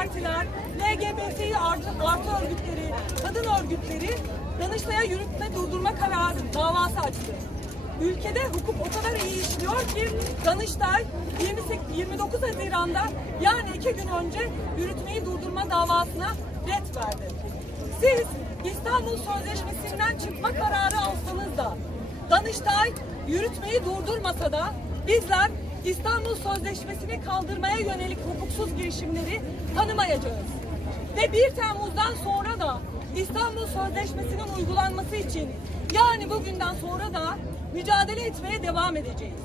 partiler, LGBTİ artı, artı örgütleri, kadın örgütleri Danıştay'a yürütme durdurma kararı davası açtı. Ülkede hukuk o kadar iyi işliyor ki Danıştay 28, 29 Haziran'da yani iki gün önce yürütmeyi durdurma davasına ret verdi. Siz İstanbul Sözleşmesi'nden çıkma kararı alsanız da Danıştay yürütmeyi durdurmasa da bizler İstanbul Sözleşmesi'ni kaldırmaya yönelik hukuksuz girişimleri tanımayacağız. Ve 1 Temmuz'dan sonra da İstanbul Sözleşmesi'nin uygulanması için yani bugünden sonra da mücadele etmeye devam edeceğiz.